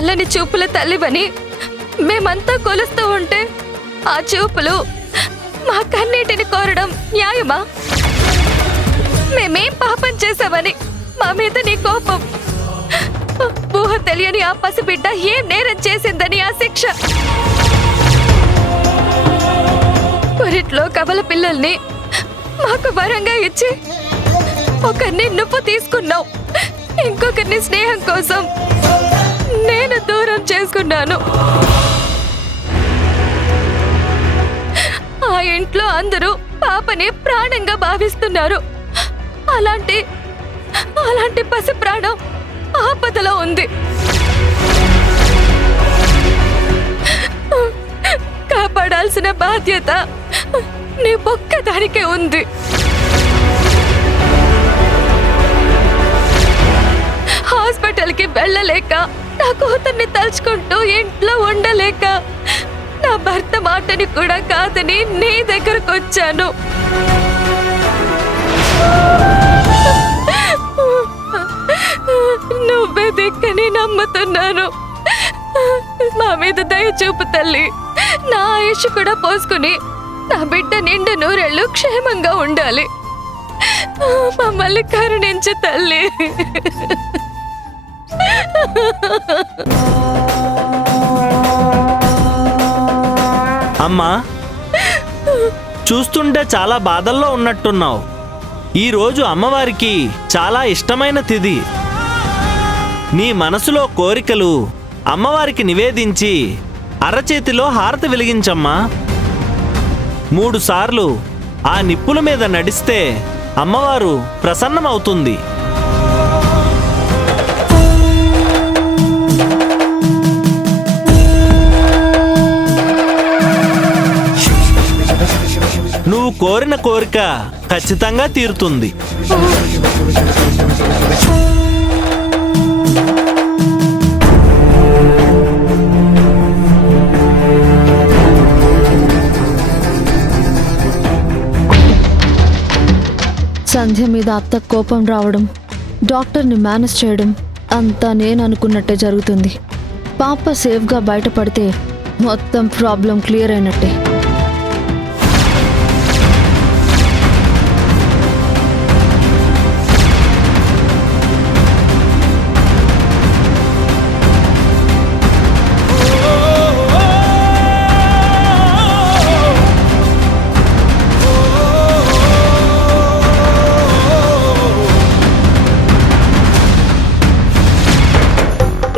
చల్లని చూపుల తల్లివని మేమంతా కొలుస్తూ ఉంటే ఆ చూపులు మా కన్నీటిని కోరడం న్యాయమా? మేమేం పాపం చేశామని మా మీద నీ కోపం? ఊహ తెలియని ఆ పసిబిడ్డ ఏం నేరం చేసిందని ఆ శిక్ష? పురిట్లో కవల పిల్లల్ని మాకు వరంగా ఇచ్చి ఒకరిని నువ్వు తీసుకున్నావు, ఇంకొకరిని స్నేహం కోసం నేను దూరం చేసుకున్నాను. ఆ ఇంట్లో అందరూ పాపని ప్రాణంగా భావిస్తున్నారు. అలాంటి పసి ప్రాణం ఆపదలో ఉంది. కాపాడాల్సిన బాధ్యత నీ ఒక్కదానికే ఉంది. హాస్పిటల్కి వెళ్ళలేక, నా కూతుర్ని తలుచుకుంటూ ఇంట్లో ఉండలేక, నా భర్త మాటని కూడా కాదని నీ దగ్గరకు వచ్చాను. నువ్వే దిక్కని నమ్ముతున్నాను. మా మీద దయ చూపు తల్లి. నా ఆయుష్ కూడా పోసుకుని నా బిడ్డ నిండు నూరేళ్ళు క్షేమంగా ఉండాలి. మమ్మల్ని కరుణించు తల్లి. అమ్మా, చూస్తుంటే చాలా బాధల్లో ఉన్నట్టున్నావు. ఈరోజు అమ్మవారికి చాలా ఇష్టమైన తిథి. నీ మనసులో కోరికలు అమ్మవారికి నివేదించి అరచేతిలో హారతి వెలిగించమ్మా. 3 సార్లు ఆ నిప్పుల మీద నడిస్తే అమ్మవారు ప్రసన్నమవుతుంది. నువ్వు కోరిన కోరిక ఖచ్చితంగా తీరుతుంది. సంధ్య మీద అత్త కోపం రావడం, డాక్టర్ని మేనేజ్ చేయడం అంతా నేను అనుకున్నట్టే జరుగుతుంది. పాప సేఫ్గా బయటపడితే మొత్తం ప్రాబ్లం క్లియర్ అయినట్టే.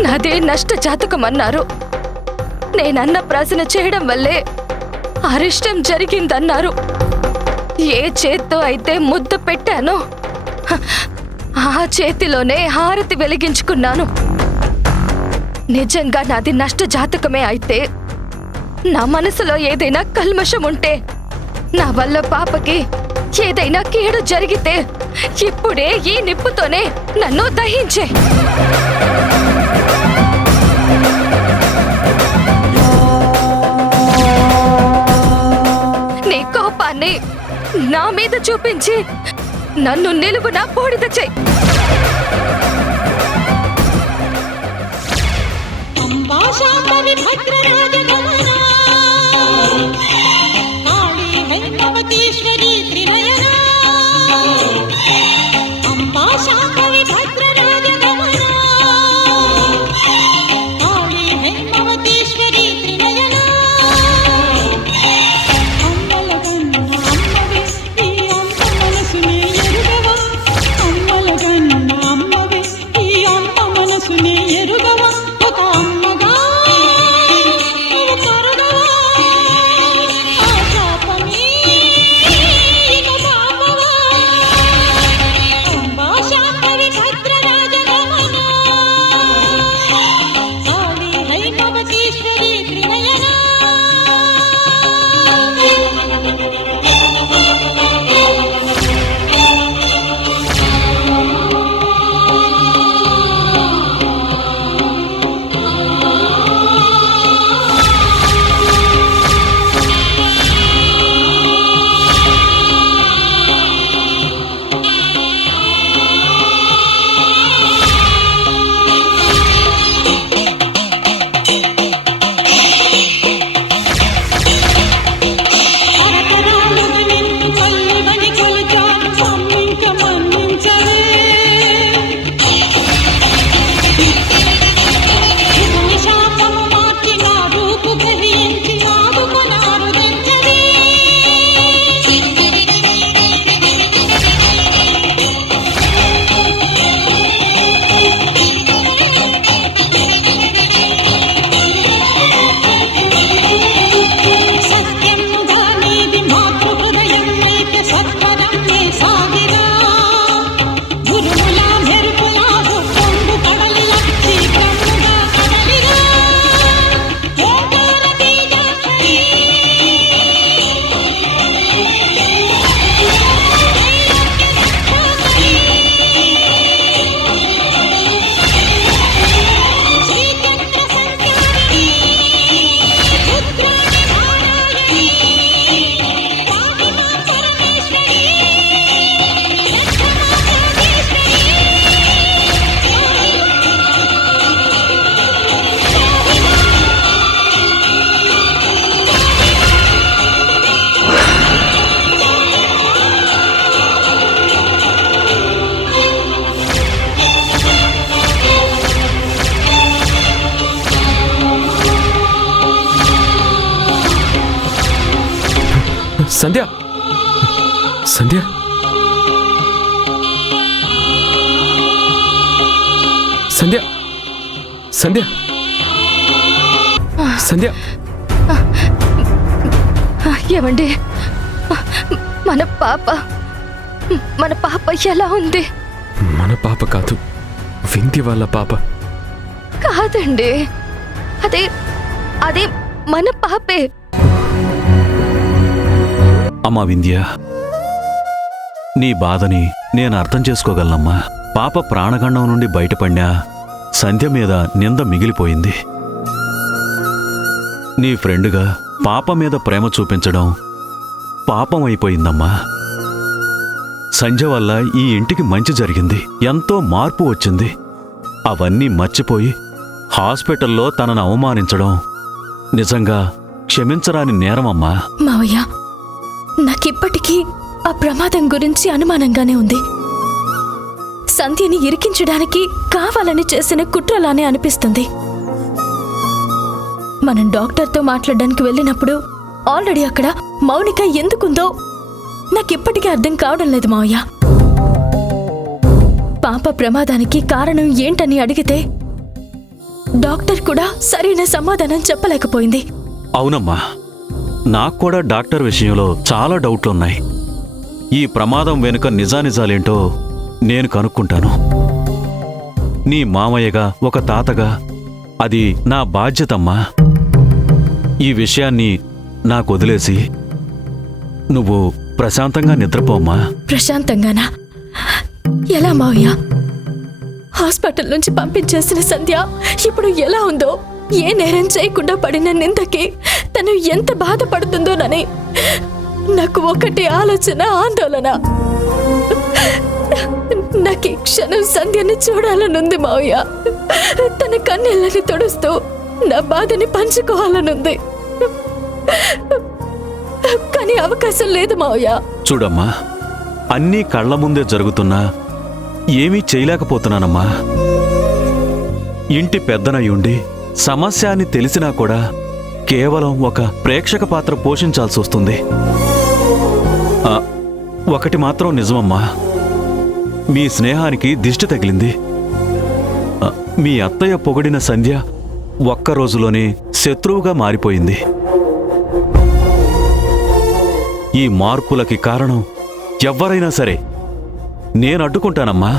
నాదే నష్ట జాతకం అన్నారు. నేనన్న ప్రాసన చేయడం వల్లే అరిష్టం జరిగిందన్నారు. ఏ చేత్తో అయితే ముద్దు పెట్టానో ఆ చేతిలోనే హారతి వెలిగించుకున్నాను. నిజంగా నాది నష్ట జాతకమే అయితే, నా మనసులో ఏదైనా కల్మషం ఉంటే, నా వల్ల పాపకి ఏదైనా కీడు జరిగితే ఇప్పుడే ఈ నిప్పుతోనే నన్ను దహించే. నీ కోపాన్ని నా మీద చూపించి నన్ను నిలువున బూడిద చెయ్. కరుణించి ఆదుకొనాడు దంచది. సత్యముగా నీది మాతృహృదయం అయితే సత్వరమే సాగిరా. గురువుల మెరుపులా పొంగు కడలి లక్షి బ్రహ్మగా కదలిరా. ఓంకార బీజాక్షరి శ్రీచక్ర సంచారిణి రుద్రాణి నారాయణి పాటిమా పరమేశ్వరి లక్ష్మా జగదీశ్వరి. సంధ్య సంధ్య సంధ్య సంధ్య సంధ్య ఏమండి, మన పాప ఎలా ఉంది? మన పాప కాదు, వింధ్య వాళ్ళ పాప. కాదండి, అదే అదే మన పాపే. అమ్మా వింధ్య, నీ బాధని నేను అర్థం చేసుకోగలనమ్మా. పాప ప్రాణగండం నుండి బయటపడినా సంధ్య మీద నింద మిగిలిపోయింది. నీ ఫ్రెండ్గా పాప మీద ప్రేమ చూపించడం పాపం అయిపోయిందమ్మా. సంధ్య వల్ల ఈ ఇంటికి మంచి జరిగింది, ఎంతో మార్పు వచ్చింది. అవన్నీ మర్చిపోయి హాస్పిటల్లో తనను అవమానించడం నిజంగా క్షమించరాని నేరమమ్మా. మావయ్య, నాకిప్పటికీ ఆ ప్రమాదం గురించి అనుమానంగానే ఉంది. సంధ్యని ఇరికించడానికి కావాలని చేసిన కుట్రలానే అనిపిస్తుంది. మనం డాక్టర్తో మాట్లాడడానికి వెళ్ళినప్పుడు ఆల్రెడీ అక్కడ మౌనిక ఎందుకుందో నాకిప్పటికీ అర్థం కావడం లేదు మావయ్య. పాప ప్రమాదానికి కారణం ఏంటని అడిగితే డాక్టర్ కూడా సరైన సమాధానం చెప్పలేకపోయింది. అవునమ్మా, నాకు కూడా డాక్టర్ విషయంలో చాలా డౌట్లున్నాయి. ఈ ప్రమాదం వెనుక నిజానిజాలేంటో నేను కనుక్కుంటాను. నీ మామయ్యగా, ఒక తాతగా అది నా బాధ్యతమ్మా. ఈ విషయాన్ని నాకు వదిలేసి నువ్వు ప్రశాంతంగా నిద్రపోమ్మా. ప్రశాంతంగానా? ఎలా మావయ్య? హాస్పిటల్ నుంచి పంపించేసిన సంధ్య ఇప్పుడు ఎలా ఉందో, ఏ నేరం చేయకుండా పడిన నిందకి తను ఎంత బాధపడుతుందోనని నాకు ఒకటి ఆలోచన, ఆందోళన. నాకు ఈ క్షణం సంధ్యని చూడాలనుంది మావయ్య. తన కన్నీళ్ళని తుడుస్తూ నా బాధని పంచుకోవాలనుంది. కానీ అవకాశం లేదు మావయ్య. చూడమ్మా, అన్నీ కళ్ల ముందే జరుగుతున్నా ఏమీ చేయలేకపోతున్నానమ్మా. ఇంటి పెద్దనయ్యుండి సమస్య అని తెలిసినా కూడా కేవలం ఒక ప్రేక్షక పాత్ర పోషించాల్సి వస్తుంది. ఒకటి మాత్రం నిజమమ్మా, మీ స్నేహానికి దిష్టి తగిలింది. మీ అత్తయ్య పొగిడిన సంధ్య ఒక్క రోజులోనే శత్రువుగా మారిపోయింది. ఈ మార్పులకి కారణం ఎవ్వరైనా సరే నేను అడ్డుకుంటానమ్మా.